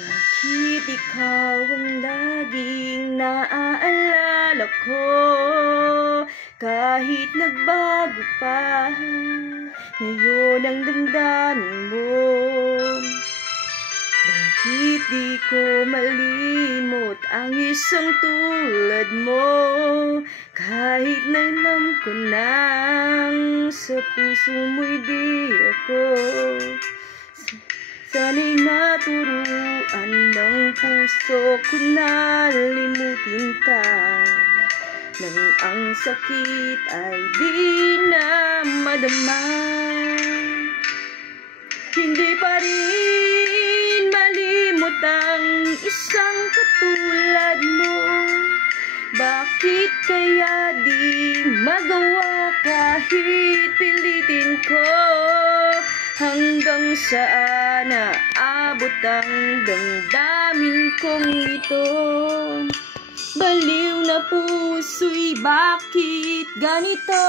Bakit ikaw ang laging naaalala ko? Kahit nagbago pa ngayon ang damdamin mo. Bakit di ko malimot ang isang tulad mo? Kahit nalam ko nang sa puso mo'y di ako. Sana'y naturuan ng puso ko na limutin ka, nang ang sakit ay di na madama. Hindi pa rin malimot ang isang katulad mo. Bakit kaya di magawa kahit pilitin ko? Hanggang saan naabot ang damdamin kong ito? Baliw na puso'y bakit ganito?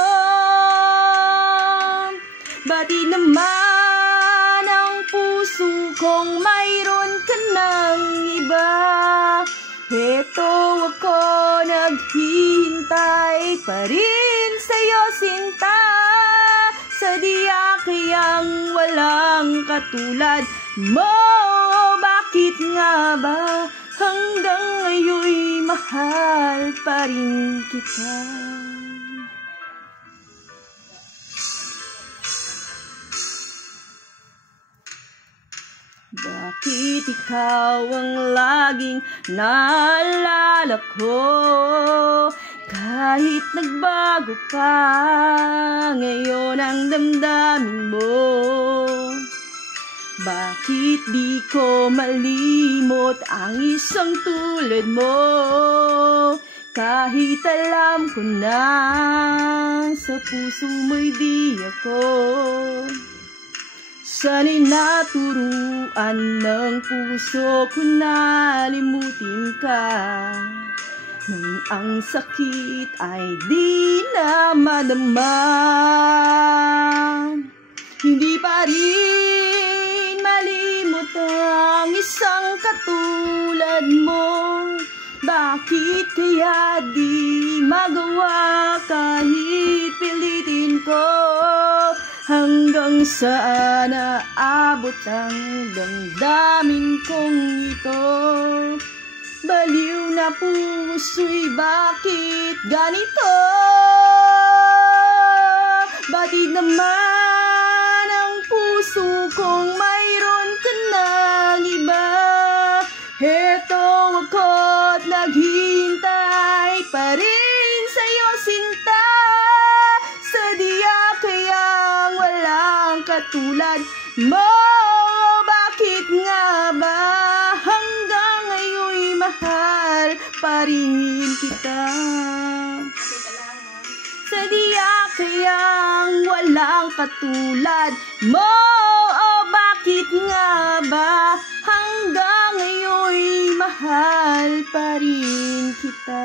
Ba't naman ang puso kong mayroon ka ng iba? Heto ako naghihintay pa rin sa'yo, sinta. Sadya kayang walang katulad mo. Bakit nga ba hanggang ngayon'y mahal pa rin kita? Bakit ikaw ang laging naalala ko? Kahit nagbago pa ngayon ang damdamin mo. Bakit di ko malimot ang isang tulad mo? Kahit alam ko na sa puso mo'y di ako. Sana'y naturuan ng puso ko na limutin ka, nang ang sakit ay di na madama. Hindi pa rin malimot ang isang katulad mo. Bakit kaya di magawa kahit pilitin ko? Hanggang saan naabot ang damdamin kong ito? Baliw na puso'y bakit ganito? Bakit naman ang puso kong mayroon ka ng iba? Heto ako't naghihintay pa rin sa'yo, sinta. Sadya kayang walang katulad mo. Bakit nga ba hanggang ngayon'y mahal pa rin kita? Sadya kayang walang katulad mo. Bakit nga ba hanggang ngayon'y mahal pa rin kita?